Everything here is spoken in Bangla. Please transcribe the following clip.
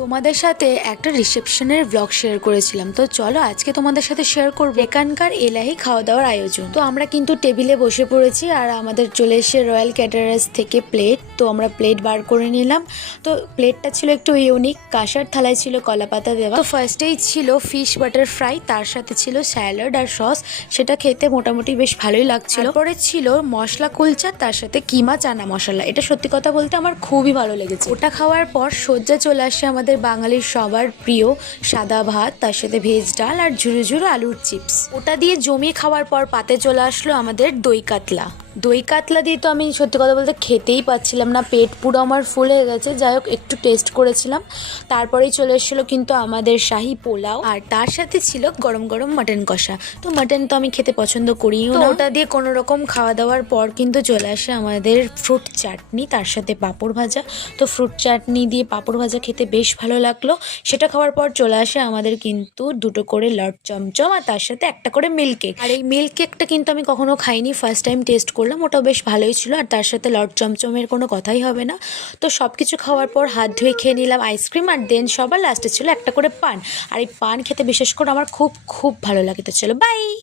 তোমাদের সাথে একটা রিসেপশনের ব্লগ শেয়ার করেছিলাম, তো চলো আজকে তোমাদের সাথে শেয়ার করবো এখানকার এলাহি খাওয়া দাওয়ার আয়োজন। তো আমরা কিন্তু টেবিলে বসে পড়েছি আর আমাদের চলে এসে রয়্যাল ক্যাটারার্স থেকে প্লেট। তো আমরা প্লেট বার করে নিলাম। তো প্লেটটা ছিল একটু ইউনিক, কাঁসার থালায় ছিল কলা পাতা দেওয়া। তো ফার্স্টেই ছিল ফিশ বাটার ফ্রাই, তার সাথে ছিল স্যালাড আর সস, সেটা খেতে মোটামুটি বেশ ভালোই লাগছিল। পরে ছিল মশলা কুলচা, তার সাথে কিমা চানা মশলা। এটা সত্যি কথা বলতে আমার খুবই ভালো লেগেছে। ওটা খাওয়ার পর সজ্জা চলে আসে আমাদের বাঙালির সবার প্রিয় সাদা ভাত, তার সাথে ভেজ ডাল আর ঝুরো ঝুরো আলুর চিপস। ওটা দিয়ে জমিয়ে খাওয়ার পর পাতে চলে আসলো আমাদের দই কাতলা। দই কাতলা দিয়ে তো আমি সত্যি কথা বলতে খেতেই পাচ্ছিলাম না, পেট পুরো আমার ফুল হয়ে গেছে। যাই হোক, একটু টেস্ট করেছিলাম। তারপরেই চলে এসেছিলো কিন্তু আমাদের শাহি পোলাও, আর তার সাথে ছিল গরম গরম মাটন কষা। তো মাটন তো আমি খেতে পছন্দ করিও না। ওটা দিয়ে কোনো রকম খাওয়া দাওয়ার পর কিন্তু চলে আসে আমাদের ফ্রুট চাটনি, তার সাথে পাঁপড় ভাজা। তো ফ্রুট চাটনি দিয়ে পাঁপড় ভাজা খেতে বেশ ভালো লাগলো। সেটা খাওয়ার পর চলে আসে আমাদের কিন্তু দুটো করে লট চমচম, আর তার সাথে একটা করে মিল্ক কেক। আর এই মিল্ক কেকটা কিন্তু আমি কখনো খাইনি, ফার্স্ট টাইম টেস্ট করলাম। ওটাও বেশ ভালোই ছিল, আর তার সাথে লট চমচমের কোনো কথাই হবে না। তো সব কিছু খাওয়ার পর হাত ধুয়ে খেয়ে নিলাম আইসক্রিম, আর দেন সবার লাস্টে ছিল একটা করে পান। আর এই পান খেতে বিশেষ করে আমার খুব খুব ভালো লাগে। তো চলো বাই।